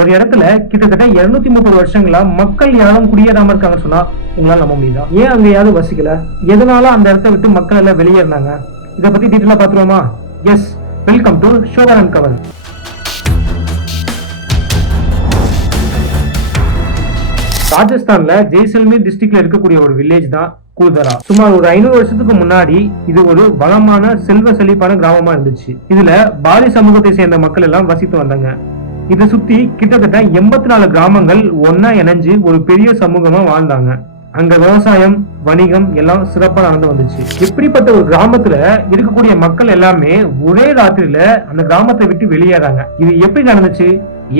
ஒரு இடத்துல கிட்டத்தட்ட 230 வருஷங்களா மக்கள் யாரும் குடியேறாம இருக்காங்கன்னு சொன்னா உங்களால நம்ப முடியுதா? ஏன் அங்க யாரும் வசிக்கல? எதனால அந்த இடத்த விட்டு மக்கள் எல்லாம் வெளியேறினாங்க? இத பத்தி டீட்டெயிலா பாத்துருவோமா? Yes, welcome to shower and cover. ராஜஸ்தான்ல ஜெய்சல்மீர் டிஸ்ட்ரிக்ட்ல இருக்கக்கூடிய ஒரு வில்லேஜ் தான் கூதரா. சுமார் ஒரு 500 வருஷத்துக்கு முன்னாடி இது ஒரு வளமான செல்வ செழிப்பான கிராமமா இருந்துச்சு. இதுல பாலி சமூகத்தை சேர்ந்த மக்கள் எல்லாம் வசித்து வந்தாங்க. இதை சுத்தி கிட்டத்தட்ட 84 கிராமங்கள் ஒன்னா இணைஞ்சு ஒரு பெரிய சமூகமா வாழ்ந்தாங்க. அங்க விவசாயம், வணிகம் எல்லாம் சிறப்பா நடந்து வந்துச்சு. இப்படிப்பட்ட ஒரு கிராமத்துல இருக்கக்கூடிய மக்கள் எல்லாமே ஒரே ராத்திரியில அந்த கிராமத்தை விட்டு வெளியேறாங்க. இது எப்படி நடந்துச்சு,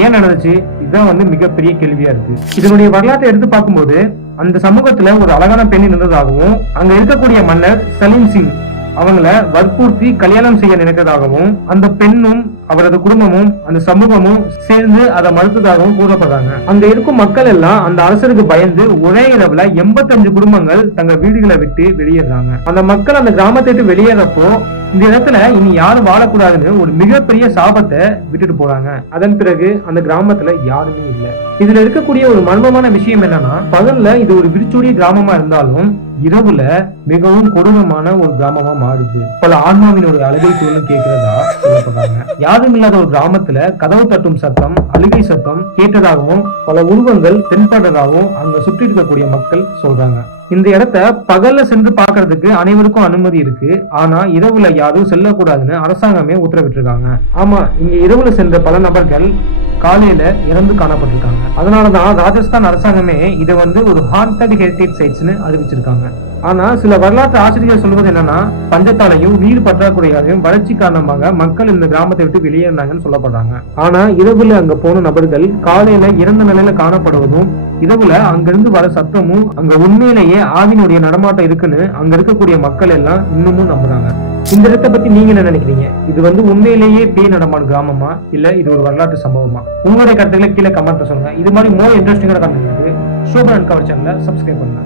ஏன் நடந்துச்சு, இதுதான் மிகப்பெரிய கேள்வியா இருக்கு. இதனுடைய வரலாற்றை எடுத்து பார்க்கும்போது அந்த சமூகத்துல ஒரு அழகான பெண் இருந்ததாகவும், அங்க இருக்கக்கூடிய மன்னர் சலீம் சிங் அவங்கள வற்புறுத்தி கல்யாணம் செய்ய நினைத்ததாகவும், அந்த பெண்ணும் அவரது குடும்பமும் அந்த சமூகமும் சேர்ந்து அதை மறுத்ததாகவும் கூறப்படுறாங்க. அங்க இருக்கும் மக்கள் எல்லாம் அந்த அரசருக்கு பயந்து ஒரே இரவுல 85 குடும்பங்கள் தங்க வீடுகளை விட்டு வெளியேறாங்க. அந்த மக்கள் அந்த கிராமத்தை விட்டு வெளியேறப்போ இந்த இடத்துல இனி யாரும் வாழக்கூடாதுன்னு ஒரு மிகப்பெரிய சாபத்தை விட்டுட்டு போறாங்க. அதன் பிறகு அந்த கிராமத்துல யாருமே இல்லை. இதுல இருக்கக்கூடிய ஒரு மர்மமான விஷயம் என்னன்னா, பகல்ல இது ஒரு விரிச்சோடிய கிராமமா இருந்தாலும் இரவுல மிகவும் கொடூரமான ஒரு கிராமமா மாறுது. பல ஆன்மாவினுடைய அழுகை குரலும் கேட்கிறதா சொல்லப்படுறாங்க. யாரும் இல்லாத ஒரு கிராமத்துல கதவு தட்டும் சத்தம், அழுகை சத்தம் கேட்டதாகவும், பல உருவங்கள் தென்படுறதாகவும் அங்க சுற்றி இருக்கக்கூடிய மக்கள் சொல்றாங்க. இந்த இடத்த பகல்ல சென்று பாக்குறதுக்கு அனைவருக்கும் அனுமதி இருக்கு. ஆனா இரவுல யாரும் செல்லக்கூடாதுன்னு அரசாங்கமே உத்தரவிட்டிருக்காங்க. ஆமா, இங்க இரவுல சென்ற பல நபர்கள் காலையில இறந்து காணப்பட்டிருக்காங்க. அதனாலதான் ராஜஸ்தான் அரசாங்கமே இதை ஒரு ஹாண்டட் ஹெரிடேஜ் சைட்ஸ்னு அறிவிச்சிருக்காங்க. ஆனா சில வரலாற்று ஆசிரியர்கள் சொல்வது என்னன்னா, பஞ்சத்தாலையும் நீர் பற்றாக்குறையாலையும் வறட்சி காரணமாக மக்கள் இந்த கிராமத்தை விட்டு வெளியேறினாங்கன்னு சொல்லப்படுறாங்க. ஆனா இரவுல அங்க போன நபர்கள் காலையில இறந்த நிலையில காணப்படுவதும், இரவுல அங்கிருந்து வர சத்தமும் அங்க உண்மையிலேயே ஆவினுடைய நடமாட்டம் இருக்குன்னு அங்க இருக்கக்கூடிய மக்கள் எல்லாம் இன்னமும் நம்புறாங்க. இந்த இடத்தை பத்தி நீங்க என்ன நினைக்கிறீங்க? இது உண்மையிலேயே பேய் நடமான கிராமமா, இல்ல இது ஒரு வரலாற்று சம்பவமா? உங்களுடைய கருத்துக்களை கீழே கமெண்ட்ல சொல்லுங்க. இது மாதிரி மோர் இன்ட்ரெஸ்டிங்கான கண்டென்ட் ஷோவர் அண்ட் கவர் சேனலை சப்ஸ்கிரைப் பண்ணுங்க.